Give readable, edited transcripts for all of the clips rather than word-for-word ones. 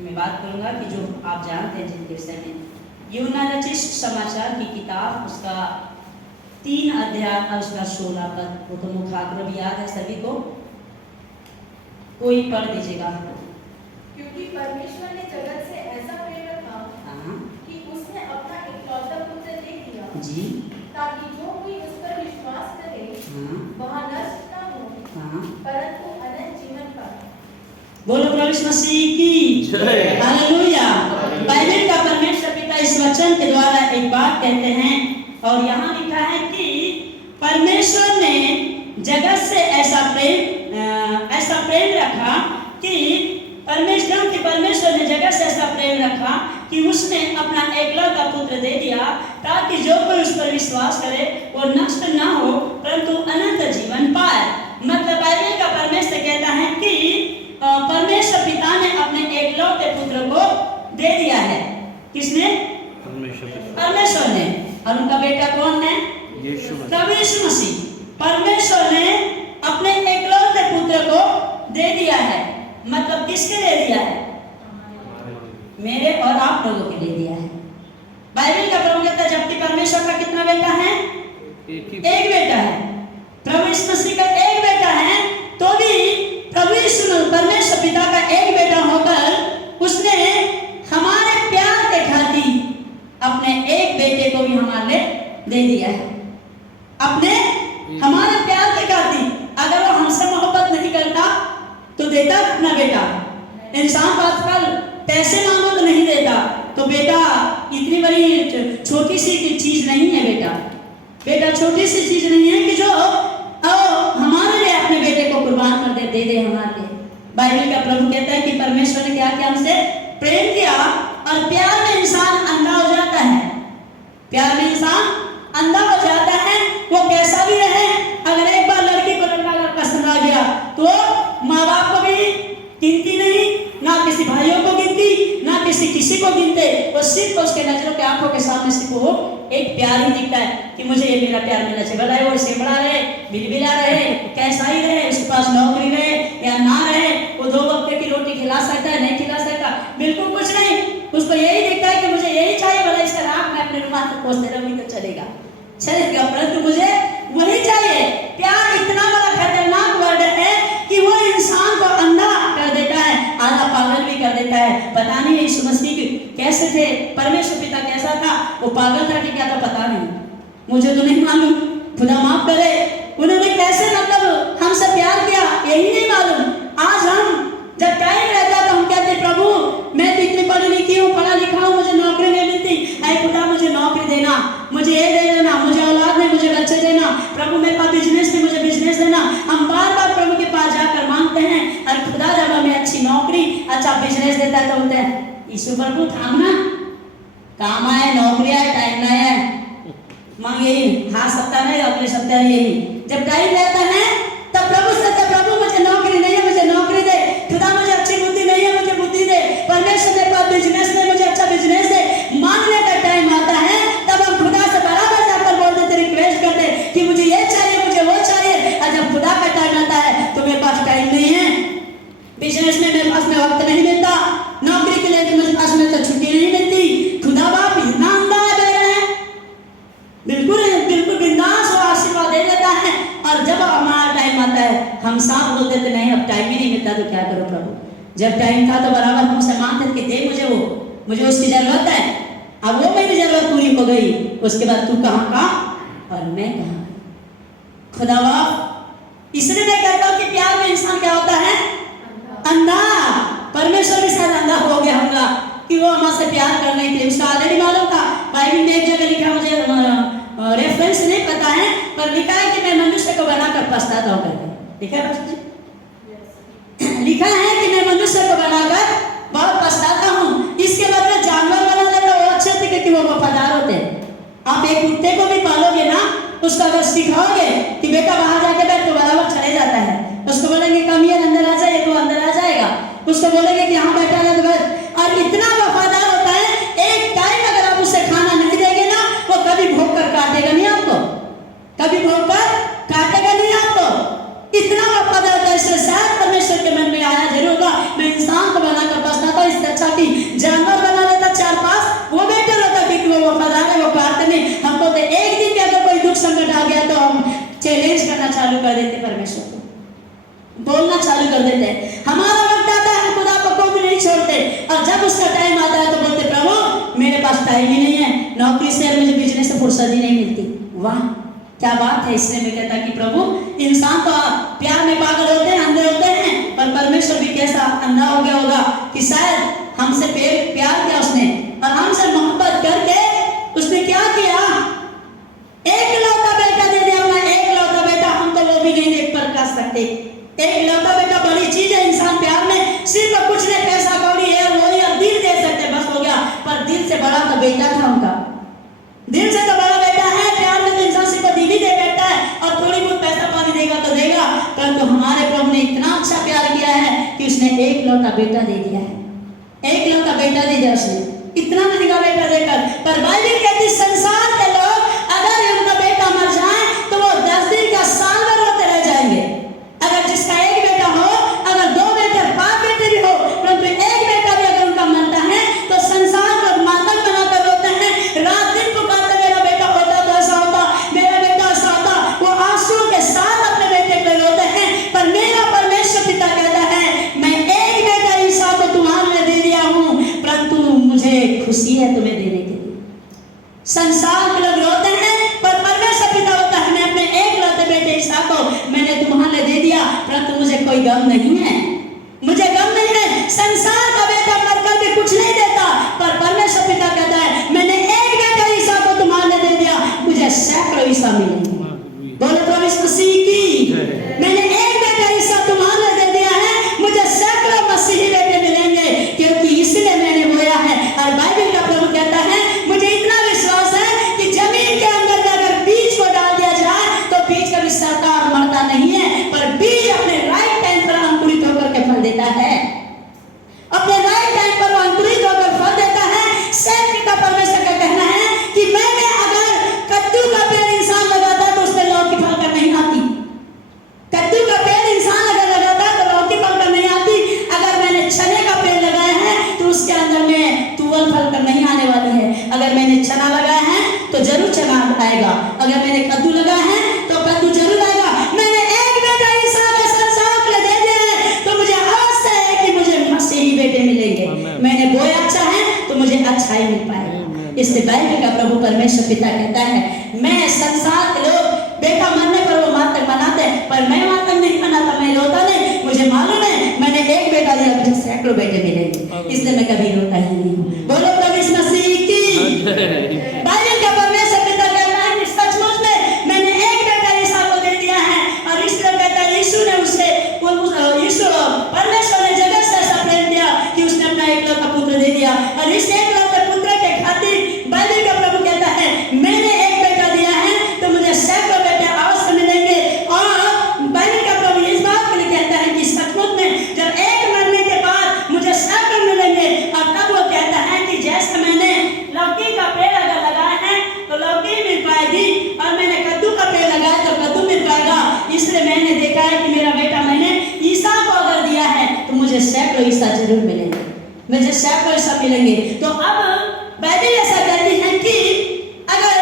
मैं बात करूंगा कि जो आप जानते हैं जिनके विषय में, यूहन्ना रचित समाचार की किताब उसका 3 अध्याय और उसका 16 पद, वो तो मुखाग्र भी याद है सभी को, कोई पढ़ दीजिएगा। क्योंकि परमेश्वर ने जगत से ऐसा प्रेम रखा कि उसने अपना इकलौता पुत्र दे दिया जी, ताकि जो कोई उस पर विश्वास करे वह नष्ट न हो परंतु अनंत जीवन पाए। बोलो प्रभु यीशु मसीह की जय। हालेलुया। बाइबल का परमेश्वर पिता इस वचन के द्वारा एक बात कहते हैं और यहाँ लिखा है कि परमेश्वर ने जगत से ऐसा प्रेम रखा कि परमेश्वर ने जगत से ऐसा प्रेम रखा कि उसने अपना एकलौता पुत्र दे दिया ताकि जो कोई उस पर विश्वास करे वो नष्ट ना हो परंतु अनंत जीवन पाए। मतलब बाइबल का परमेश्वर कहता है कि परमेश्वर पिता ने अपने एकलौते पुत्र को दे दिया है। किसने? परमेश्वर ने। और उनका बेटा कौन है? प्रभु यीशु मसीह। परमेश्वर ने अपने एकलौते पुत्र को दे दिया है। मतलब किसके दे दिया है? मेरे और आप लोगों के लिए दिया है। बाइबल का प्रभु कहता है जबकि परमेश्वर का कितना बेटा है? एक बेटा है। प्रभु यीशु मसीह का एक बेटा है तो भी प्रभु यीशु परमेश्वर पिता का एक बेटा होकर उसने हमारे प्यार के खातिर अपने एक बेटे को भी हमारे लिए दे दिया है। अपने हमारे प्यार के खातिर अगर वो हमसे मोहब्बत नहीं करता तो देता अपना बेटा। इंसान आजकल पैसे मांगो तो नहीं देता, तो बेटा इतनी बड़ी छोटी सी चीज नहीं है। बेटा छोटी सी चीज नहीं है कि जो हमारे लिए अपने बेटे को कुर्बान कर दे दे हमारे लिए। बाइबल का प्रभु कहता है कि परमेश्वर ने क्या किया? हमसे प्रेम किया और प्यार में इंसान अंधा हो जाता है। प्यार में इंसान अंधा हो जाता है। वो कैसा भी रहे, अगर एक बार लड़की को लड़का अगर पसंद आ गया तो माँ बाप को भी गिनती नहीं, ना किसी भाइयों को गिनती, ना किसी को गिनते। वो सिर्फ उसके नजरों के आंखों के सामने सिर्फ वो एक प्यार ही दिखता है कि मुझे ये मेरा प्यार मिलना चाहिए। भला वो सिमड़ा रहे, बिलबिला रहे, कैसा ही रहे, उसके पास नौकरी रहे या ना रहे, वो 2 वक्त की रोटी खिला सकता है नहीं खिला सकता, बिल्कुल कुछ नहीं। उसको यही दिखता है कि मुझे यही चाहिए। भला इसका रात में अपने रुमाल तक पहुंचते रहूंगी तो चलेगा, परंतु मुझे वही चाहिए। प्यार इतना बड़ा खतरनाक वर्ड है कि वो इंसान को अंधा कर देता है, आधा पागल भी कर देता है। पता नहीं यीशु मसीह कैसे थे, परमेश्वर पिता कैसा था, वो पागल था कि क्या था पता नहीं, मुझे तो नहीं मालूम, खुदा माफ करे। उन्होंने कैसे मतलब हमसे प्यार किया यही नहीं मालूम। आज हम जब टाइम रहता तो हम कहते प्रभु मैं तो इतनी पढ़ी लिखी हूँ, पढ़ा लिखा हूँ, मुझे नौकरी नहीं मिलती, ऐ खुदा मुझे नौकरी देना, मुझे ये दे देना, मुझे औलाद नहीं, मुझे बच्चे देना, प्रभु मेरे पास बिजनेस नहीं, मुझे बिजनेस देना। हम बार बार प्रभु के पास जाकर मांगते हैं और खुदा जब हमें अच्छी नौकरी अच्छा बिजनेस देता है तो बोलते हैं यीशु प्रभु थामना, काम आए, नौकरी आए, टाइम ना आए, मांग यही, हाँ सप्ताह नहीं अगले सप्ताह यही। जब टाइम रहता है तब प्रभु से प्रभु मुझे नौकरी नहीं है, मुझे नौकरी दे, खुदा मुझे अच्छी बुद्धि नहीं है, मुझे बुद्धि दे, परमेश्वर मेरे पास बिजनेस नहीं, मुझे अच्छा बिजनेस दे। मांगने का टाइम आता है तब हम खुदा से बराबर जाकर बोल देते, रिक्वेस्ट करते कि मुझे ये चाहिए, मुझे वो चाहिए। और जब खुदा का टाइम आता है तो मेरे पास टाइम नहीं है, बिजनेस में मेरे पास में वक्त नहीं मिलता, नौकरी के लिए मेरे पास में तो छुट्टी नहीं मिलती। खुदा बाप इतना अंधा है बिल्कुल बिल्कुल बिंदास वो आशीर्वाद दे देता है। और जब हमारा टाइम आता है हम साफ बोल देते नहीं अब टाइम ही नहीं मिलता तो क्या करो प्रभु। जब टाइम था तो बराबर हमसे मांगते कि दे मुझे उसकी जरूरत है। अब वो मेरी जरूरत पूरी हो गई, उसके बाद तू कहाँ का और मैं कहाँ। खुदा बाप इसलिए मैं कहता हूँ कि प्यार में इंसान क्या होता है? अंधा। परमेश्वर के साथ अंधा हो गया होगा कि वो हमसे प्यार कर रही थी, उसका ऑलरेडी मालूम था। बाइबल में एक जगह लिखा, मुझे रेफरेंस नहीं पता है, पर लिखा है कि मैं मनुष्य को बनाकर पछताता हूँ करके। लिखा है लिखा है कि मैं मनुष्य को बनाकर बहुत पछताता हूँ। इसके बाद में जानवर बना लेता, वो अच्छे थे क्योंकि वो वफादार होते। आप एक कुत्ते को भी पालोगे ना, उसको अगर सिखाओगे कि बेटा बाहर जाके बैठ तो बराबर चले जाता है। उसको बोलेंगे कम ये अंदर आ जाए तो अंदर आ जाएगा, उसको बोलेंगे कि यहाँ बैठा है तो बैठ। और इतना वफादार होता है, एक टाइम अगर आप उसे खाना नहीं देंगे ना वो कभी भूख कर काटेगा नहीं आपको, कभी भूख कर काटेगा नहीं आपको। इतना वफादार होता है। इससे शायद परमेश्वर के मन में आया जरूर होगा मैं इंसान को बनाकर पछताता, इससे अच्छा जब उसका टाइम आता है तो बोलते प्रभु मेरे पास टाइम ही नहीं है, नौकरी से और मुझे बिजनेस से फुर्सत ही नहीं मिलती। वाह क्या बात है। इसलिए मैं कहता कि प्रभु इंसान तो प्यार में पागल होते हैं, अंधे होते हैं, पर परमेश्वर भी कैसा अंधा हो गया होगा कि शायद हमसे प्यार किया उसने और हमसे मोहब्बत करके उसने क्या किया, एक लौता बेटा दे दिया, अपना एक लौता बेटा। हम तो वो भी नहीं देख कर सकते। एक लौता बेटा बड़ी चीज है। इंसान प्यार में सिर्फ कुछ नहीं, पैसा कौड़ी है वही और दिल दे सकते, बस हो गया। पर दिल से बड़ा तो बेटा था उनका, दिल से तो बड़ा बेटा है। प्यार में तो इंसान सिर्फ दिल ही दे बैठता है और थोड़ी बहुत पैसा पानी देगा तो देगा, परंतु हमारे प्रभु ने इतना अच्छा प्यार किया है कि उसने एक लौता बेटा दे दिया है। एक लौता बेटा दे दिया उसने, इतना महंगा बेटा देकर। पर बाइबल कहती संसार के लोग अगर उनका बेटा मर जाए तो वो 10 दिन का साल भर रोते रह जाएंगे। अगर जिसका एक बेटा हो, अगर 2 बेटे 5 बेटे भी हो, परंतु एक बेटा भी अगर उनका मरता है तो संसार को मातम बनाकर रोते हैं, रात दिन पुकारते मेरा बेटा होता तो ऐसा होता, मेरा बेटा ऐसा होता। वो आंसुओं के साथ अपने बेटे को रोते हैं। पर मेरा परमेश्वर पिता कहता है मैं एक बेटा ईसा को तुम्हारे लिए दे दिया हूँ, परंतु मुझे खुशी है तुम्हें देने के लिए। संसार के लोग रोते हैं पर परमेश्वर पिता होता है मैं अपने एक लौते बेटे ईसा को मैंने तुम्हारे लिए दे दिया, परंतु मुझे कोई गम नहीं है, मुझे गम नहीं है। संसार का बेटा मरकर भी कुछ नहीं देता, पर परमेश्वर पिता कहता है मैंने एक बेटा ईसा को तुम्हारे लिए दे दिया, मुझे सैकड़ों ईसा मिलेंगे। बोलो प्रभु यीशु मसीह की। मैंने एक बेटा ईसा तुम्हारे लिए दे दिया है, मुझे सैकड़ों मसीही बेटे मिलेंगे, क्योंकि इसलिए मैंने बोया है। और बाइबल का प्रभु कहता है मुझे इतना विश्वास है कि जमीन के अंदर अगर बीज को डाल दिया जाए तो बीज कभी सरता और मरता नहीं है, पर बीज अपने राइट टाइम पर अंकुरित होकर के फल देता है। अपने राइट टाइम पर अंकुरित होकर फल देता है। सेठ पिता परमेश्वर का कहना है कि मैंने अगर कद्दू का पेड़ इंसान लगाता तो उसमें लौकी फल कर नहीं आती। कद्दू का पेड़ इंसान अगर लगाता तो लौकी फल कर नहीं आती। अगर मैंने चने का पेड़ लगाया है तो उसके अंदर में तुअर फल कर नहीं आने वाली है। अगर मैंने चना लगाया है तो जरूर चना आएगा, अगर मैंने कद्दू लगाया है तो कद्दू जरूर आएगा। मैंने एक बेटा ईसा में संसार के लिए दे दिया है तो मुझे आस है कि मुझे मसीही बेटे मिलेंगे। मैंने बोया अच्छा है तो मुझे अच्छा ही मिल पाएगा। इसलिए बाइबल का प्रभु परमेश्वर पिता कहता है मैं संसार के लोग बेटा मरने पर वो मातम मनाते हैं, पर मैं मातम नहीं मनाता, मैं रोता नहीं। मुझे मालूम है मैंने एक बेटा दिया, मुझे सैकड़ों बेटे मिलेंगे, इसलिए मैं कभी रोता ही नहीं। बोलो प्रभु यीशु मसीह की। बाइबल का परमेश्वर पिता कहता है कि सचमुच में मैंने एक बेटा ईसा को दे दिया है। और इसलिए कहता है यीशु ने उसे यीशु परमेश्वर ने जगत से ऐसा प्रेम किया कि उसने अपना एकलौता पुत्र दे दिया। और इस एकलौते पुत्र के खातिर बाइबल का प्रभु कहता है मैंने एक बेटा दिया है तो मुझे सैकड़ों बेटे अवश्य मिलेंगे। और बाइबल का प्रभु इस बात के लिए कहता है कि सचमुच में जब एक मरने के बाद मुझे सैकड़ों मिलेंगे। और तब वो कहता है कि जैसे मैंने लौकी का पेड़ अगर लगाया है तो लौकी मिल पाएगी, और मैंने कद्दू का पेड़ लगाया तो कद्दू मिल पाएगा। इसलिए मैंने देखा है कि मेरा बेटा मैंने ईसा को अगर दिया है तो मुझे सैकड़ों ईसा जरूर मिलेंगे, मुझे सैकड़ों ईसा मिलेंगे। तो अब बाइबल ऐसा कहती है कि अगर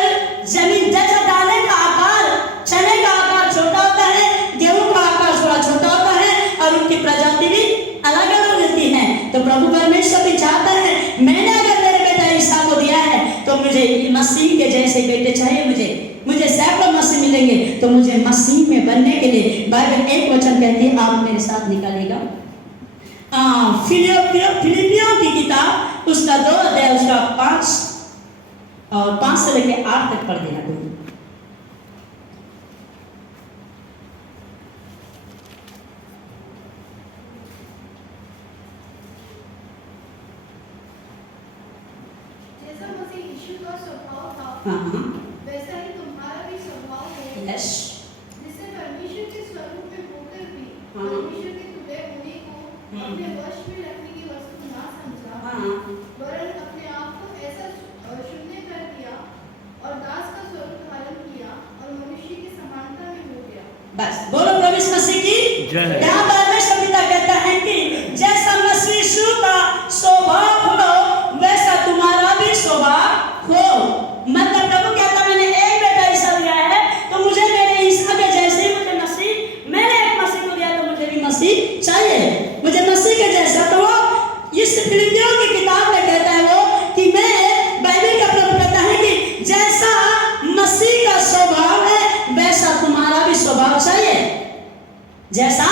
जमीन जैसा दाने का आकार, चने का आकार छोटा होता है, गेहूं का आकार थोड़ा छोटा होता है और उनकी प्रजाति भी अलग अलग होती है, तो प्रभु परमेश्वर भी चाहता है मैंने अगर मेरे बेटा ईसा को दिया है तो मुझे मसीह के जैसे बेटे चाहिए, मुझे सैकड़ों मसीह मिलेंगे। तो मुझे मसीह में बनने के लिए बाइबल एक वचन कहती है, आप मेरे साथ निकालेगा फिलिपियों की किताब उसका 2 अध्याय उसका 5 से लेकर 8 तक पढ़ देना कोई। जैसा मसीह यीशु का स्वभाव था हाँ वैसा ही तुम्हारा भी स्वभाव है। यस। जिससे परमेश्वर के स्वरूप में होकर भी हाँ। परमेश्वर के तुल्य होने को अपने वश में रखने की वस्तु ना समझा, वरन अपने आप को ऐसा शून्य कर दिया और दास का स्वरूप धारण किया और मनुष्य की समानता में हो गया। बस बोलो प्रभु यीशु मसीह की जय। यहाँ परमेश्वर पिता कहता है कि जैसा मसीह यीशु का स्वभाव हो वैसा तुम्हारा भी स्वभाव हो। मतलब प्रभु कहता मैंने एक बेटा ईसा दिया है तो मुझे मेरे ईसा के जैसे ही मुझे मसीह, मैंने एक मसीह को दिया तो मुझे भी मसीह चाहिए, मुझे मसीह के जैसा। तो वो इस फिलिपियों की किताब जैसा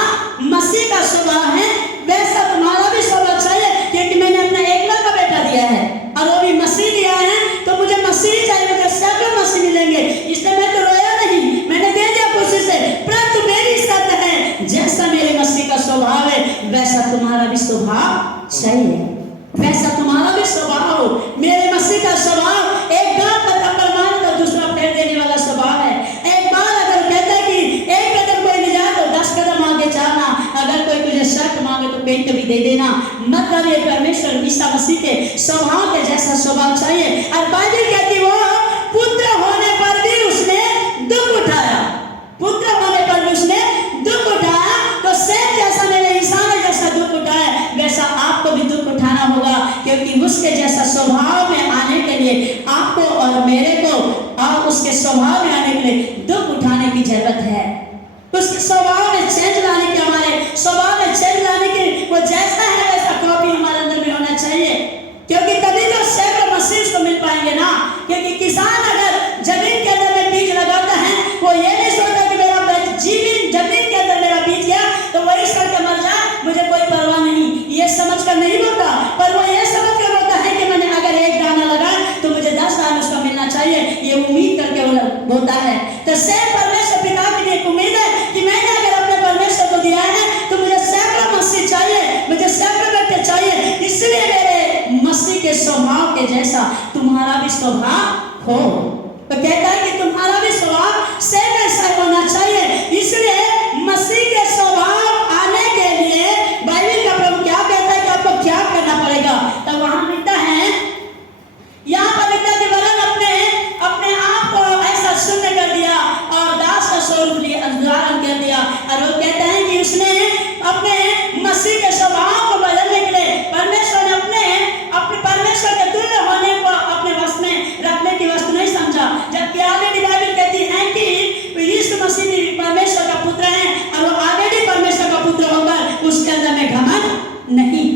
मसीह का स्वभाव है वैसा तुम्हारा भी स्वभाव चाहिए, क्योंकि मैंने अपना एकलौता बेटा दिया है और वो भी मसीह दिया है, तो मुझे मसीह चाहिए, मुझे सैकड़ों मसीह मिलेंगे, इसलिए मैं तो रोया नहीं, मैंने दे दिया खुशी से। परंतु मेरी शर्त है, जैसा मेरे मसीह का स्वभाव है वैसा तुम्हारा भी स्वभाव चाहिए, वैसा तुम्हारा भी स्वभाव हो। मेरे मसीह का स्वभाव एक बार पर थप्पड़ मारे तो दूसरा फेर देने वाला स्वभाव है। एक बार अगर कहता है कि एक कदम कोई ले जाए तो 10 कदम आगे चलना, अगर कोई तुझे शर्त मांगे तो पेट भी दे देना। मतलब ये परमेश्वर ईसा मसीह के स्वभाव के जैसा स्वभाव चाहिए। और बाइबल कहती वो पुत्र होने पर भी उसने दुख उठाया, पुत्र होने पर भी उसने दुख उठाया, तो सेम जैसा मेरे ईसा ने जैसा दुख उठाया वैसा आपको भी दुख उठाना होगा, क्योंकि उसके जैसा स्वभाव में आने के लिए आपको और मेरे को और उसके स्वभाव में आने के लिए दुख उठाने की जरूरत है। उसके स्वभाव में चेंज लाने के, हमारे स्वभाव में चेंज लाने के, वो जैसा है वैसा कॉपी हमारे अंदर में होना चाहिए, क्योंकि तभी तो सैकड़ों मसीह को मिल पाएंगे ना। क्योंकि किसान अगर जमीन के अंदर में बीज लगाता है, वो ये नहीं सोचता कि मेरा जमीन के अंदर मेरा बीज गया तो वही सड़के मर जाए, मुझे कोई परवाह नहीं, ये समझ कर नहीं बोता, पर वो ये समझ कर बोता है कि मैंने अगर एक दाना लगाया तो मुझे 10 दाना उसका मिलना चाहिए, ये उम्मीद करके वो बोता है। तो सेम परमेश्वर पिता की भी एक उम्मीद है कि मैंने अगर अपने परमेश्वर को दिया है तो मुझे सैकड़ों मसीह चाहिए, मुझे सैकड़ों व्यक्ति चाहिए, इसलिए मेरे मसीह के स्वभाव के जैसा तुम्हारा भी स्वभाव हो। तो कहता है कि तुम्हारा भी स्वभाव सेम ऐसा होना चाहिए। इसलिए मसीह के स्वभाव आने के लिए बाइबल का प्रभु क्या कहता है कि आपको क्या करना पड़ेगा। तब वहां लिखता है, यहाँ पर लिखता है कि वरन अपने आप को ऐसा शून्य कर दिया और दास का स्वरूप धारण कर दिया। और वो कहता है कि उसने अपने मसीह के स्वभाव को बदलने के लिए परमेश्वर ने अपने परमेश्वर के तुल्य होने को अपने वश में रखने की वस्तु नहीं समझा। जबकि आगे भी बाइबल कहती है कि यीशु मसीह भी परमेश्वर का पुत्र है और वो आगे भी परमेश्वर का पुत्र होकर उसके अंदर में घमंड नहीं,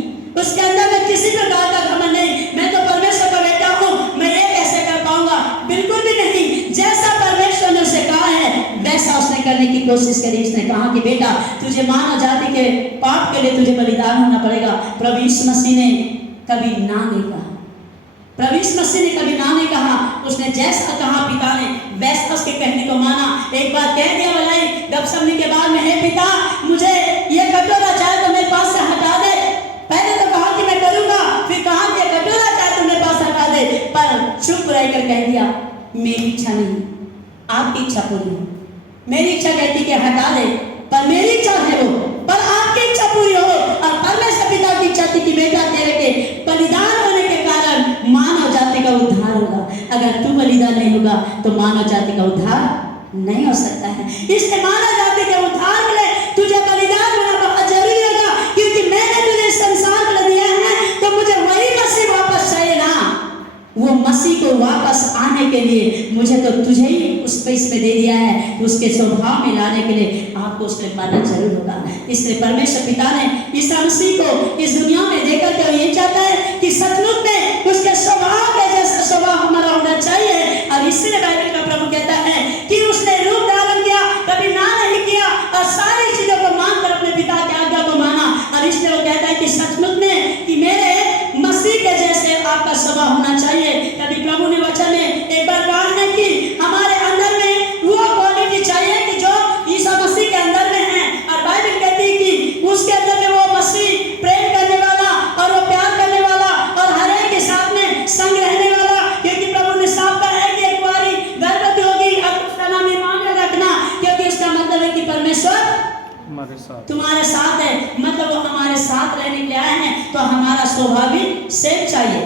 उसके अंदर में किसी प्रकार का घमंड नहीं, मैं तो परमेश्वर का बेटा हूँ, मैं ये कैसे कर पाऊंगा, बिल्कुल भी नहीं। जैसा परमेश्वर ने उसे कहा है वैसा उसने करने की कोशिश करी। उसने कहा कि बेटा तुझे मानव जाति के पाप के लिए तुझे बलिदान होना पड़ेगा। प्रभु यीशु मसीह ने कभी ना नहीं कहा, प्रभु यीशु मसीह ने कभी ना नहीं कहा। उसने जैसा कहा पिता ने वैसा उसके कहने को माना। एक बार कह दिया भलाई गपशपने के बाद में, हे पिता मुझे ये कटोरा चाहे तो मेरे पास से हटा दे। पहले तो कहा कि मैं करूंगा, फिर कहा कि कटोरा चाहे तो मेरे पास हटा दे, पर चुप रहकर कह दिया मेरी इच्छा नहीं आपकी इच्छा पूरी हो। मेरी इच्छा कहती कि हटा दे, पर मेरी इच्छा है वो, पर आपकी इच्छा पूरी हो। और परमेश्वर पिता की इच्छा थी कि बेटा तेरे के बलिदान होने के कारण मानव जाति का उद्धार होगा। अगर तू बलिदान नहीं होगा तो मानव जाति का उद्धार नहीं हो सकता है। इसलिए मानव जाति के उद्धार के लिए तुझे बलिदान होना बहुत जरूरी होगा, क्योंकि मैंने तुझे संसार को दिया है तो मुझे वही मसीह वापस चाहिए ना। वो मसीह को वापस आने के लिए मुझे तो तुझे ही उस स्पेस में दे दिया है, उसके स्वभाव में लाने के लिए आपको उसमें मरना जरूर होगा। इसलिए परमेश्वर पिता ने ईसा मसीह को इस दुनिया में देकर के ये चाहता है कि सचमुच में उसके स्वभाव के जैसा स्वभाव हमारा होना चाहिए। और इसलिए बाइबल का प्रभु कहता है कि उसने रूप धारण किया, कभी ना नहीं किया, और सारी चीजों को मानकर अपने पिता की आज्ञा को माना। और इसलिए वो कहता है कि सचमुच में कि मेरे मसीह के जैसे आपका स्वभाव होना चाहिए। कभी प्रभु ने वचन में एक बार कहा है कि हमारे अंदर में वो क्वालिटी चाहिए कि जो ईसा मसीह के अंदर में है। और बाइबल कहती है कि उसके अंदर में वो मसीह प्रेम करने वाला और वो प्यार करने वाला और हर एक के साथ में संग रहने वाला, क्योंकि प्रभु ने साफ कहा है कि एक बारी गर्भवती होगी और उसका नाम इम्मानुएल रखना, क्योंकि उसका मतलब है कि परमेश्वर तुम्हारे साथ है। मतलब वो हमारे साथ रहने के लिए आए हैं, तो हमारा स्वभाव भी सेम चाहिए।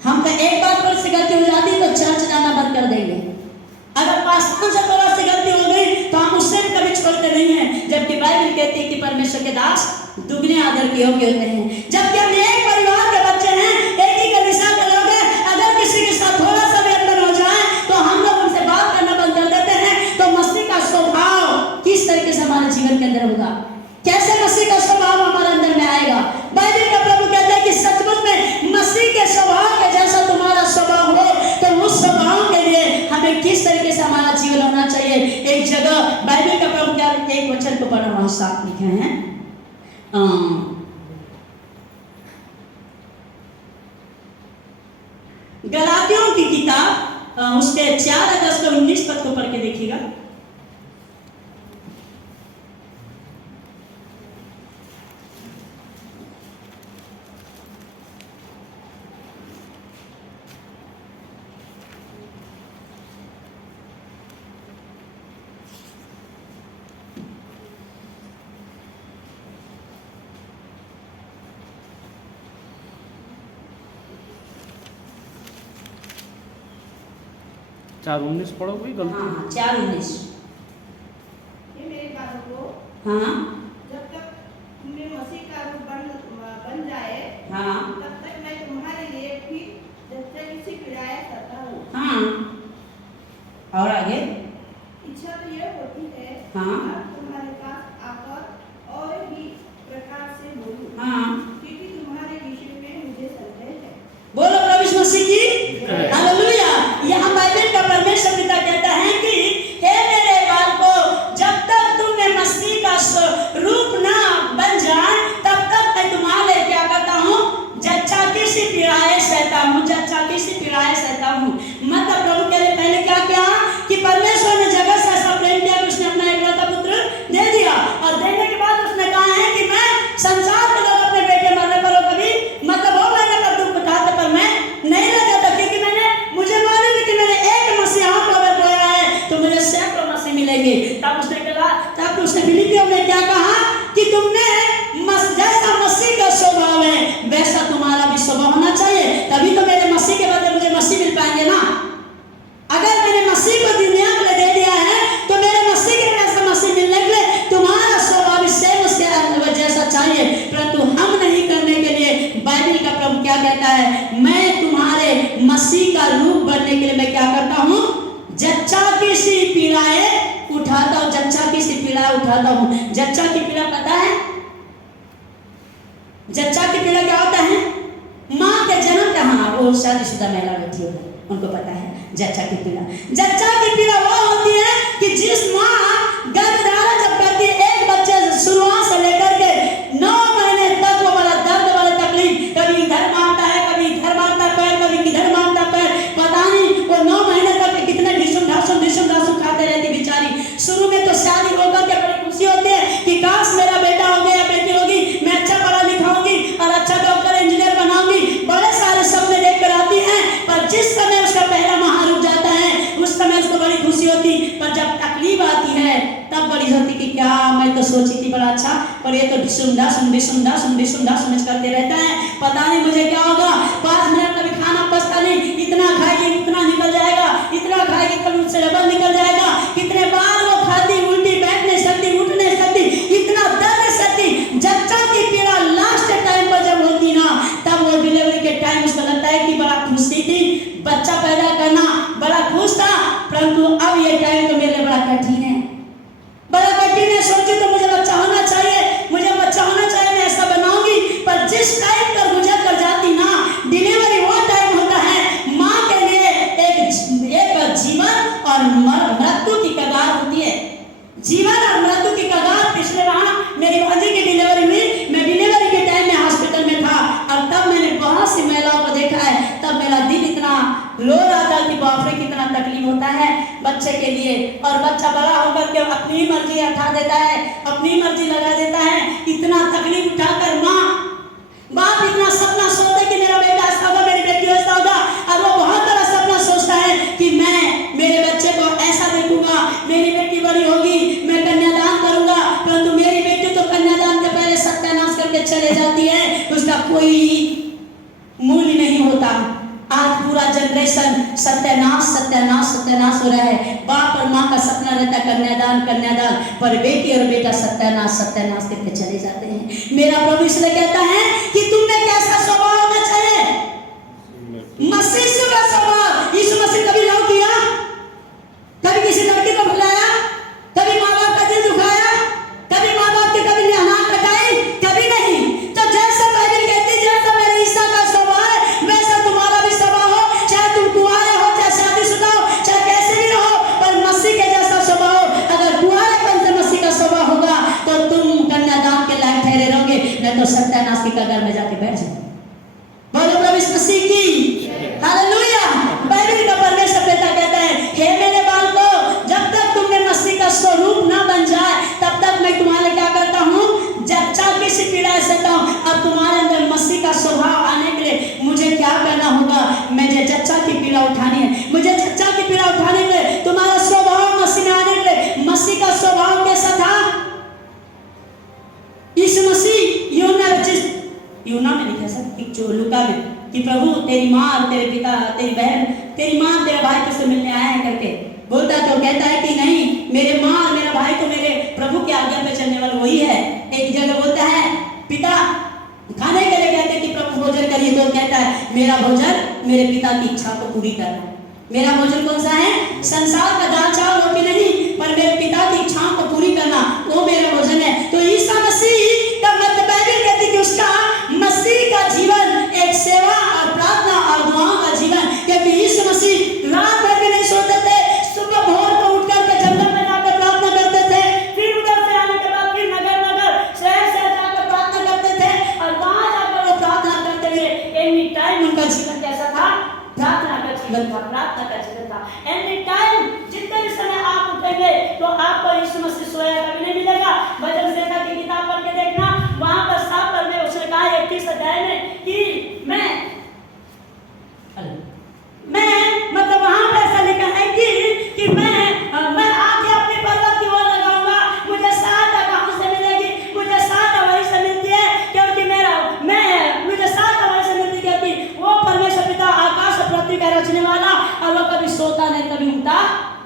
हम तो एक बार पर से गलती हो जाती तो चर्च जाना बंद कर देंगे। अगर पास्टर से थोड़ा सी गलती हो गई तो हम उससे भी कभी छोड़ते नहीं हैं। जबकि बाइबल कहती है कि परमेश्वर के दास दुगने आदर के योग्य होते हैं। जबकि हम एक परिवार के बच्चे हैं, एक ही कलीसिया के लोग हैं, अगर किसी के साथ थोड़ा सा भी अंतर हो जाए तो हम लोग उनसे बात करना बंद कर देते हैं। तो मसीह का स्वभाव किस तरीके से हमारे जीवन के अंदर होगा, कैसे मसीह का स्वभाव हमारे अंदर में आएगा। बाइबल का प्रभु कहता है कि सचमुच में मसीह के स्वभाव के जैसा तुम्हारा स्वभाव हो, तो उस स्वभाव के लिए हमें किस तरीके से हमारा जीवन होना चाहिए। एक जगह बाइबल का प्रभु क्या एक वचन को पढ़ा वहां साथ लिखे हैं। गलातियों की किताब उसके 4 अगस्त 19 पद को पढ़ के देखिएगा। चार 19 पढ़ो, कोई गलती? हाँ 4:19। ये मेरी बातों को हाँ जब तक तुमने मसीह का रूप बन जाए, हाँ तब तक मैं तुम्हारे लिए भी जब किसी पीड़ाया करता हूँ। हाँ, और आगे? इच्छा तो यह होती है हाँ। अब तुम्हारे पास आकर और भी प्रकार से बोलूं, हाँ, क्योंकि तुम्हारे विषय में मुझे संदेह है। बोलो प्रभु यीशु मसीह की हालेलुया। यहाँ बाइबल का परमेश्वर पिता कहता है कि हे मेरे बालको, जब तक तुमने मसीह का रूप ना बन जाए, तब तक मैं तुम्हारे क्या करता हूँ? जच्चाकी सी पीड़ाएं सहता हूँ, जच्चाकी सी पीड़ाएं सहता हूँ। मतलब प्रभु के लिए पहले क्या किया कि परमेश्वर ने जगत से ऐसा प्रेम किया कि उसने अपना एकलौता पुत्र दे दिया, और देने के बाद उसने कहा है कि मैं संसार के लोग अपने बेटे मरने पर कभी मतलब वो मैंने कर दुख उठाते पर मैं नहीं लगा था, क्योंकि मुझे मालूम है कि मैंने एक मसीहा को अगर बोया है तो मुझे सैकड़ों मसीह मिलेंगे। तब उसने फिलिपियों में क्या कहा कि तुमने जैसा मसीह का स्वभाव है वैसा तुम्हारा भी स्वभाव होना चाहिए, तभी तो मेरे मसीह के बदले मुझे मसीह मिल पाएंगे ना। अगर मैंने मसीह को दुनिया के लिए दे दिया है तो मेरे मसीह के जैसा मसीह मिलने के लिए तुम्हारा स्वभाव सेम उसके जैसा चाहिए, परंतु हम नहीं करने के लिए बाइबल का प्रभु क्या कहता है? मैं तुम्हारे मसीह का रूप बनने के लिए मैं क्या करता हूँ? जच्चा की सी पीड़ाएं उठाता हूँ, जच्चा की सी पीड़ा उठाता हूँ। जच्चा की पीड़ा पता है? जच्चा की पीड़ा क्या होता है? माँ के जन्म का, हाँ वो शादीशुदा महिला बैठी होगी उनको पता है जच्चा की पीड़ा। जच्चा की पीड़ा वो होती है कि जिस माँ गर्भधारण जब करती है एक बच्चे शुरुआत से लेकर के 9 महीने तक, वो बड़ा दर्द वाला तकलीफ, कभी इधर मारता है, कभी इधर मारता पैर, कभी किधर मारता पैर, पता नहीं वो 9 महीने तक कितने ढिसुम ढासुम खाते रहती बेचारी। शुरू में तो शादी होकर के बड़ी खुशी होती है कि काश मेरा बेटा हो गया, बेटी होगी, मैं अच्छा पढ़ा लिखाऊंगी और अच्छा डॉक्टर इंजीनियर बनाऊंगी, बड़े सारे सपने देख कर आती है। पर जिस समय उसका पहला माह रुक जाता है उस समय उसको बड़ी खुशी होती, पर जब तकलीफ आती है तब बड़ी होती कि क्या मैं तो सोची थी बड़ा अच्छा, पर ये तो ढिसुम ढासुम करते रहता है, पता नहीं मुझे क्या होगा। 5 मिनट कभी खाना पचता नहीं, इतना खाएगी उतना निकल जाएगा, इतना खाएगी कभी उससे डबल निकल जाएगा। कितने बार वो खाती, उल्टी बैठ नहीं सकती, उठ नहीं सकती, इतना दर्द सकती। जच्चा की पीड़ा लास्ट टाइम पर जब होती ना, तब वो डिलीवरी के टाइम उसको लगता है कि बड़ा खुशी थी, बच्चा पैदा करना बड़ा खुश था, परंतु अब ये टाइम तो मेरे लिए बड़ा कठिन है, बड़ा कठिन है। सोची तो मुझे बच्चा होना चाहिए, मैं ऐसा बनाऊंगी, पर जिस टाइम पर गुजर कर जाती ना डिलीवरी, वो टाइम होता है माँ के लिए एक जीवन और मृत्यु की कगार होती है। जीवन और मृत्यु की कगार। पिछले माह मेरी भांजी की डिलीवरी हुई, मैं डिलीवरी के टाइम में हॉस्पिटल में था, और तब मैंने बहुत सी महिलाओं को देखा है, तब मेरा दिल इतना रो रहा था कि बाप रे कितना तकलीफ होता है बच्चे के लिए। और बच्चा बड़ा होकर के अपनी मर्जी उठा देता है, अपनी मर्जी लगा देता है, इतना तकलीफ उठाकर बाप इतना सपना सोचता कि मेरा बेटा ऐसा होगा, मेरी बेटी ऐसा होगा, और वो बहुत बड़ा सपना सोचता है कि मैं मेरे बच्चे को ऐसा देखूंगा, मेरी बेटी बड़ी होगी, मैं कन्यादान करूंगा, परंतु मेरी बेटी तो कन्यादान के पहले सत्यानाश करके चले जाती है, उसका कोई मूल्य नहीं होता। आज पूरा जनरेशन सत्यानाश हो रहा है। बाप और माँ का सपना रहता है कन्यादान, पर बेटी और बेटा सत्यानाश करके चले जाते हैं। मेरा प्रभु इसलिए कहता है कि तुमने कैसा स्वभाव होना चाहिए? मसीह का स्वभाव। यीशु मसीह कभी लव किया? कभी किसी लड़की को भुलाया? कभी माँ बाप का दिल दुखाया? कभी माँ बाप के कभी निहार कटाई? कभी नहीं। तो जैसा बाइबल कहती है, जैसा मेरे ईसा का स्वभाव है वैसा तुम्हारा भी स्वभाव हो, चाहे तुम कुंवारे हो, चाहे शादीशुदा हो, चाहे कैसे भी हो, पर मसीह के जैसा स्वभाव। अगर कुंवारेपन से मसीह का स्वभाव होगा तो तुम लूका में कि प्रभु तेरी माँ और तेरे पिता, तेरी बहन, तेरी माँ और तेरा भाई तुझसे मिलने आया है करके बोलता है, तो कहता है कि नहीं, मेरे माँ और मेरा भाई तो मेरे प्रभु की आज्ञा पे चलने वाला वही है। एक जगह बोलता है पिता खाने के लिए कहते कि प्रभु भोजन करिए, तो कहता है मेरा भोजन मेरे पिता की इच्छा को पूरी करना। मेरा भोजन कौन सा है? संसार का दाल चावल रोटी नहीं, पर मेरे पिता की इच्छाओं को पूरी करना, वो मेरा भोजन है। तो ईसा मसीह का मतलब बाइबल कहती कि उसका मसीह का जीवन एक सेवा और प्रार्थना और दुआओं का जीवन, क्योंकि यीशु मसीह रात भर भी नहीं सोते थे, सुबह भोर को उठ करके जंगल में जाकर प्रार्थना करते थे, फिर उधर से आने के बाद फिर नगर नगर शहर शहर जाकर प्रार्थना करते थे, और वहां जाकर वो प्रार्थना करते हुए एनी टाइम उनका जीवन कैसा था? प्रार्थना का जीवन था, प्रार्थना का जीवन था। एनी टाइम जितने भी समय आप उठेंगे तो आपको यीशु मसीह सोया कभी नहीं मिलेगा। भजन संहिता की किताब पढ़ के देखना, वहां पर साफ पर में उसने कहा 31 अध्याय में कि मैं मतलब वहां पर ऐसा लिखा है कि मैं आके अपने पर्वत की ओर लगाऊंगा, मुझे सहायता कहां से मिलेगी? मुझे सहायता वहीं से मिलती है क्योंकि मुझे सहायता वहीं से मिलती है क्योंकि वो परमेश्वर पिता आकाश और पृथ्वी का रचने वाला, और वो कभी सोता नहीं, कभी उठता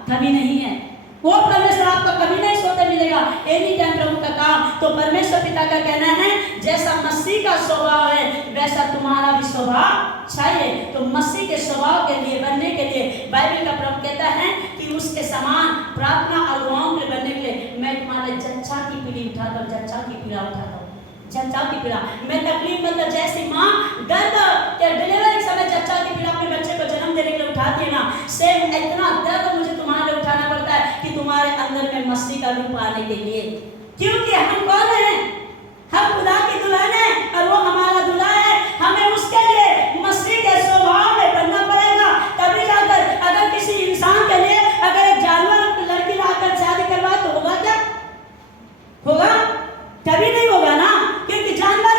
कभी नहीं है। वो परमेश्वर आपको कभी नहीं सोते मिलेगा, एनी टाइम प्रभु का काम। तो परमेश्वर पिता का कहना है जैसा मसीह का स्वभाव है वैसा तुम्हारा भी स्वभाव चाहिए। तो मसीह के स्वभाव के लिए बनने के लिए बाइबल का प्रभु कहता है कि उसके समान प्रार्थना और दुआओं के बनने के लिए मैं तुम्हारे जच्चा की पीढ़ी उठाता हूँ, जच्चा की पीड़ा उठाता हूँ, जच्चा की पीड़ा। मैं तकलीफ मतलब जैसी माँ गर्भ के डिलीवरी के समय जच्चा की पीड़ा अपने बच्चे को जन्म देने के लिए उठाती है ना, सेम इतना दर्द मुझे तुम्हारे लिए उठाना पड़ता है कि तुम्हारे अंदर में मसीह का रूप आने के लिए। क्योंकि हम कौन हैं? हम खुदा की दुल्हन है और वो हमारा दूल्हा है। हमें उसके लिए मसीह के स्वभाव में बनना पड़ेगा, तभी जाकर। अगर किसी इंसान के लिए अगर एक जानवर लड़की लाकर शादी करवाए तो होगा क्या? होगा? कभी नहीं होगा ना, क्योंकि जानवर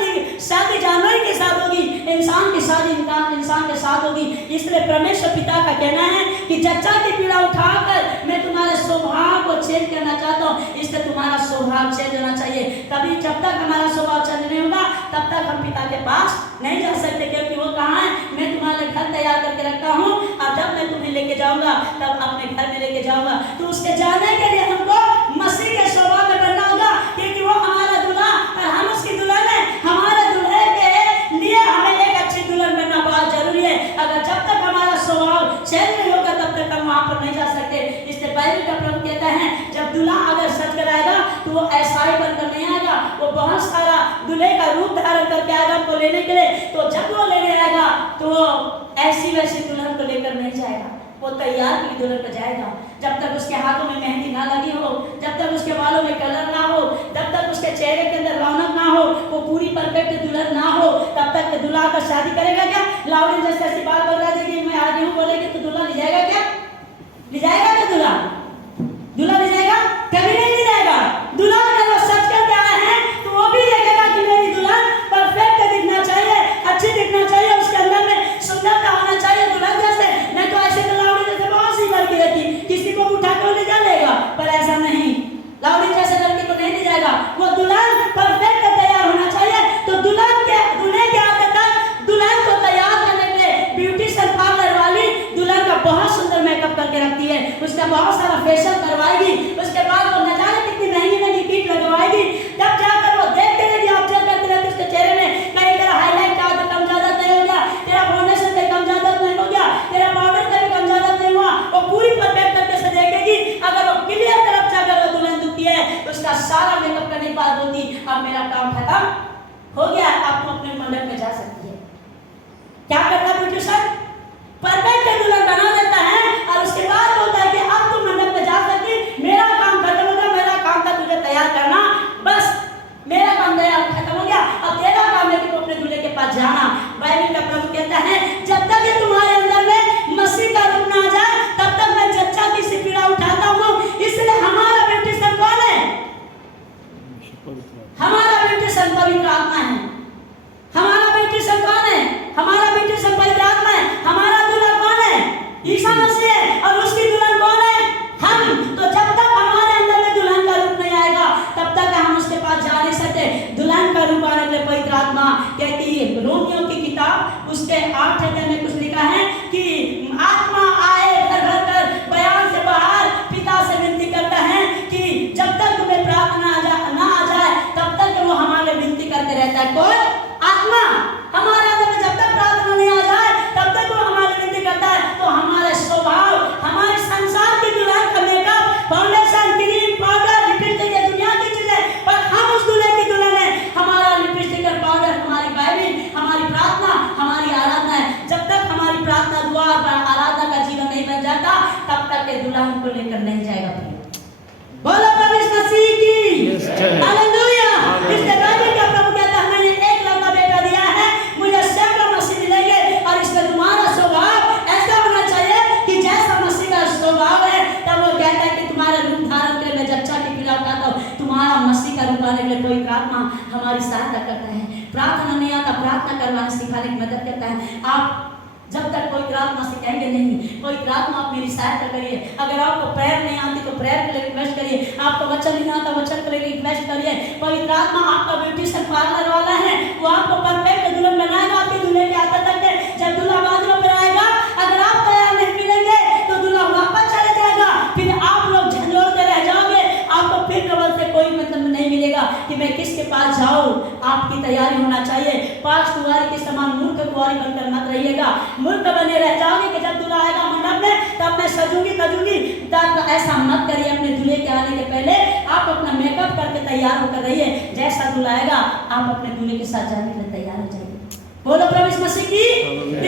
की शादी जानवर के साथ होगी, इंसान की शादी इंसान के साथ होगी। इसलिए परमेश्वर पिता का कहना है कि जच्चा की पीड़ा उठाकर मैं तुम्हारे स्वभाव को चेंज करना चाहता हूँ, इसलिए तुम्हारा स्वभाव चेंज होना चाहिए। तभी जब तक हमारा स्वभाव चेंज नहीं होगा तब तक हम पिता के पास नहीं जा सकते, क्योंकि वो कहाँ है? मैं तुम्हारे घर तैयार करके रखता हूँ, और जब मैं तुम्हें लेके जाऊंगा तब अपने घर में लेके जाऊंगा। तो उसके जाने के लिए हमको मसीह के स्वभाव में बनना होगा, क्योंकि वो हमारा दूल्हा और हम उसकी दुल्हन है। हमारे दूल्हे के लिए हमें एक अच्छी दुल्हन बनना बहुत जरूरी है। अगर जब तक हमारा स्वभाव चेंज नहीं होगा तब तक हम वहां पर नहीं जा सकते। इसलिए बाइबल का प्रभु कहता है जब दूल्हा अगर सज कर आएगा तो वो ऐसा ही बनकर नहीं आएगा, वो बहुत सारा दूल्हे का रूप धारण करके आएगा हमको लेने के लिए। तो जब वो लेने आएगा तो वो ऐसी वैसी दुल्हन को लेकर नहीं जाएगा, वो तैयार की दुल्हन को जाएगा। जब तक उसके हाथों में मेहंदी ना लगी हो, जब तक उसके बालों में कलर ना हो, जब तक उसके चेहरे के अंदर रौनक ना हो, वो पूरी परफेक्ट दुल्हन ना हो, तब तक दूल्हा का शादी करेगा क्या? लाउडी जैसे ऐसी बात बोल रहा था कि मैं आगे हूँ बोलेगी तो दूल्हा ले जाएगा क्या? ले जाएगा क्या दूल्हा? दूल्हा ले जाएगा? कभी नहीं ले जाएगा। दूल्हा अगर वो सच करके आया है तो वो भी देखेगा कि मेरी दुल्हन परफेक्ट दिखना चाहिए, अच्छी दिखना चाहिए, उसके अंदर में सुंदरता होना चाहिए दुल्हन जैसे। नहीं तो ऐसे तो लाउडी जैसे बहुत सी लड़की रहती, किसी को उठा कर ले जा लेगा, पर ऐसा नहीं, लाउडी जैसे लड़की को नहीं ले जाएगा। वो दुल्हन परफेक्ट तैयार होना चाहिए। तो दूल्हे के आते तक दुल्हन को तैयार करने के लिए ब्यूटीशियन पार्लर वाली दुल्हन का बहुत सुंदर मेकअप करके रखती है, उसका बहुत सारा फेशियल करवाएगी, उसके बाद वो न जाने कितनी महंगी महंगी किट लगवाएगी, तब जाकर वो देखते रहेगी, ऑब्जर्व करते रहते उसके चेहरे में कहीं तेरा हाईलाइट का कम ज्यादा नहीं हो गया, तेरा फाउंडेशन का कम ज्यादा नहीं हो गया, तेरा पाउडर का भी कम ज्यादा नहीं हुआ। वो पूरी परफेक्ट करके से देखेगी। अगर वो क्लियर तरफ जाकर वो दुल्हन दुखी है तो उसका सारा मेकअप करने की बात होती, अब मेरा काम खत्म हो गया, आप तो अपने मंडप में जा सकती है। क्या करता है ब्यूटीशियन? परफेक्ट दुल्हन बना देता है और उसके बाद बोलता है कि अब तुम मंडप में जा सकती, मेरा काम खत्म हो गया, मेरा काम था तुझे तैयार करना, बस मेरा काम खत्म हो गया, अब तेरा काम है कि तुम अपने दूल्हे के पास जाना। बाइबल का प्रभु कहता है जब तक ये तुम्हारे अंदर में मसीह का रूप ना आ जाए तब तक मैं जच्चा की सी पीड़ा उठाता हूँ। इसलिए हमारा ब्यूटीशियन कौन है? हमारा ब्यूटीशियन पवित्र आत्मा है। हमारा ब्यूटीशियन कौन है? हमारा ब्यूटीशियन पवित्र आत्मा है। हमारा दूल्हा कौन है? ईसा मसीह है। और उसकी दुल्हन कौन है? हम। तो जब तक हमारे अंदर में दुल्हन का रूप नहीं आएगा तब तक हम उसके पास जा नहीं सकते। दुल्हन का रूप आने के लिए पवित्र आत्मा कहती है, रोम रोमियो की किताब उसके 8 अध्याय में कुछ लिखा है कि आत्मा आए घर घर कर बयान से बाहर पिता से विनती करता है कि जब तक तुम्हें प्रार्थना ना आ जाए तब तक वो हमारे विनती करते रहता है। कौन? आत्मा हमारे अंदर में जब तक प्रार्थना नहीं आ जाए तब तक वो हमारे विनती करता है। तो हमारे स्वभाव, हमारे संसार की दुल्हन का makeup, foundation, cream, powder, lipstick, ये दुनिया की चीजें, पर हम उस दूल्हे की दुल्हन है। हमारा लिपस्टिक और पाउडर हमारी बाइबल, हमारी प्रार्थना, हमारी आराधना है। जब तक हमारी प्रार्थना, दुआ और आराधना का जीवन नहीं बन जाता तब तक के दुल्हन को लेकर नहीं जाएगा। बोलो प्रभु यीशु मसीह की हालेलुया। इसलिए बाइबल का प्रभु कहता है मैंने एक लौता बेटा दिया है, मुझे सैकड़ों मसीह मिलेंगे और इसमें तुम्हारा स्वभाव ऐसा होना चाहिए कि जैसा मसीह का स्वभाव है। तब वो कहता है कि तुम्हारे रूप धारण के लिए मैं जच्चा की पीड़ा उठाता हूँ, तुम्हारा मसीह का रूप आने के लिए कोई आत्मा हमारी सहायता करता है। प्रार्थना नहीं आता, प्रार्थना करवाने सिखाने की मदद करता है। आप जब तक कोई प्रार्थना सिखाएंगे नहीं, कोई प्रार्थना आप मेरी सहायता करिए। अगर आपको प्रेयर नहीं आती तो प्रेयर के लिए रिक्वेस्ट करिए, आपको वचन नहीं आता वचन के लिए रिक्वेस्ट करिए। कोई प्रार्थना आपका ब्यूटीशियन पार्लर वाला है, वो आपको परफेक्ट दुल्हन बनाएगा आपके दूल्हे के आते तक के। जब दूल्हा बाजू पर आएगा, अगर आप तैयार नहीं मिलेंगे तो दूल्हा वापस चले जाएगा, फिर आप लोग झंझोड़ते रह जाओगे। आपको फिर डबल से कोई मतलब नहीं मिलेगा कि मैं किसके पास जाऊं। आपकी तैयारी होना चाहिए। 5 कुंवारी के समान मूर्ख कुंवारी बनकर मत रहिएगा। मूर्ख बने रह जाओगे कि जब दूल्हा आएगा मंडप में तब मैं सजूंगी तजूंगी। तब ऐसा मत करिए। अपने दूल्हे के आने के पहले आप अपना मेकअप करके तैयार होकर रहिए। जैसा दूल्हा आएगा आप अपने दूल्हे के साथ जाने के लिए तैयार हो जाइए। बोलो प्रभु यीशु मसीह की।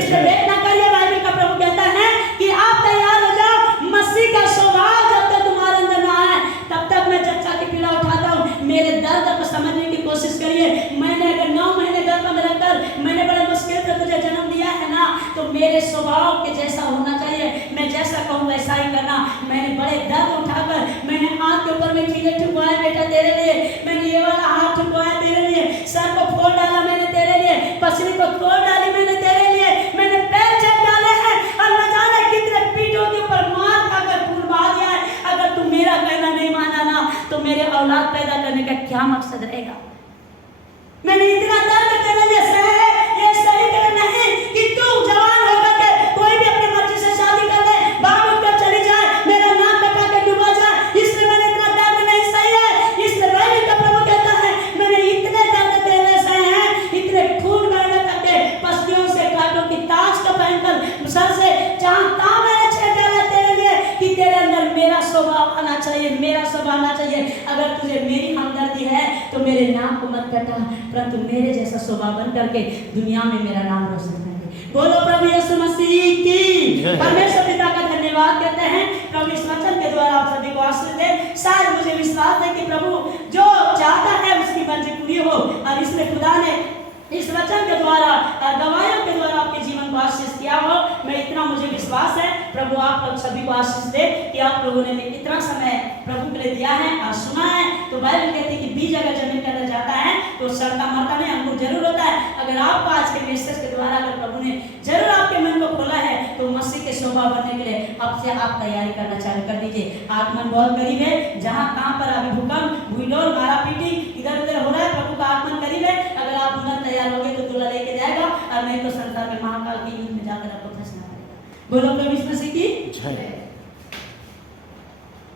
इसलिए वेट ना करिए। बाइबल का प्रभु कहता है कि आप तैयार हो जाओ। मसीह का स्वभाव जब तक तुम्हारे अंदर ना आए तब तक मैं जच्चा की पीड़ा उठाता हूँ। मेरे दर्द को समझने की कोशिश करिए। मैंने अगर 9 महीने गर्भ में रखकर मैंने बड़े मुश्किल से तुझे जन्म दिया है ना, तो मेरे स्वभाव के जैसा होना चाहिए। मैं जैसा कहूँ वैसा ही करना। मैंने बड़े दर्द उठाकर मैंने हाथ के ऊपर में कीड़े ठुकवाए बेटा तेरे लिए, मैंने ये वाला हाथ ठुकवाया तेरे लिए, सर को फोड़ डाला मैंने तेरे लिए, पसली को तोड़ डाली मैंने तेरे लिए, मैंने पैर चढ़ डाले हैं और न जाने कितने पीठों के ऊपर मार खाकर खून बहा दिया है। अगर तू मेरा कहना नहीं माना ना तो मेरे औलाद पैदा करने का क्या मकसद रहेगा। मैंने इतना दर्द तेरे लिए सहा है, ये सही करे नहीं कि तू जवान होकर के कोई भी अपनी मर्जी से शादी कर ले, बाहर उठकर चली जाए, मेरा नाम बता के डूबा जाए। इसलिए मैंने इतना दर्द नहीं सही है। इसलिए बाइबल का प्रभु कहता है मैंने इतने दर्द तेरे सहे हैं, इतने खून बहने तक के पसलियों से कांटों की ताज का पहनकर सर से जहां तहां मैंने छेद डाला तेरे लिए कि तेरे अंदर मेरा स्वभाव आना चाहिए, मेरा स्वभाव आना चाहिए। अगर तुझे मेरी हमदर्दी है तो मेरे नाम को मत कटा, परंतु मेरे जैसा स्वभाव बन करके दुनिया में मेरा नाम रोशन करेंगे। बोलो प्रभु यीशु मसीह की। परमेश्वर पिता का धन्यवाद करते हैं। प्रभु इस वचन के द्वारा आप सभी को आशीष दे। शायद मुझे विश्वास है कि प्रभु जो चाहता है उसकी मर्जी पूरी हो और इसलिए खुदा ने इस वचन के द्वारा गवाहियों के द्वारा आपके जीवन को आशीष किया हो। मैं इतना मुझे विश्वास है। प्रभु आप लोग सभी को आशीष दे कि आप लोगों ने इतना समय प्रभु के लिए दिया है और सुना है। तो बाइबल कहती है कि बीज अगर जमीन के अंदर जाता है तो सड़ता मरता नहीं, अंकुर जरूर होता है। अगर आपको आज के मैसेज के द्वारा अगर प्रभु ने जरूर आपके मन को खोला है तो मसीह के शोभा बनने के लिए आपसे आप तैयारी करना चालू कर दीजिए। आगमन बहुत करीब है। जहाँ कहाँ पर अभी भूकंप, भूलोल, मारा पीटी इधर उधर हो रहा है, प्रभु का आगमन करीब है। अगर आप तुरंत तैयार होगे तो दूल्हा लेके जाएगा और नहीं तो संसार में महाकाल के युद्ध में जाकर आपको फंसना पड़ेगा। बोलो प्रभु यीशु मसीह की।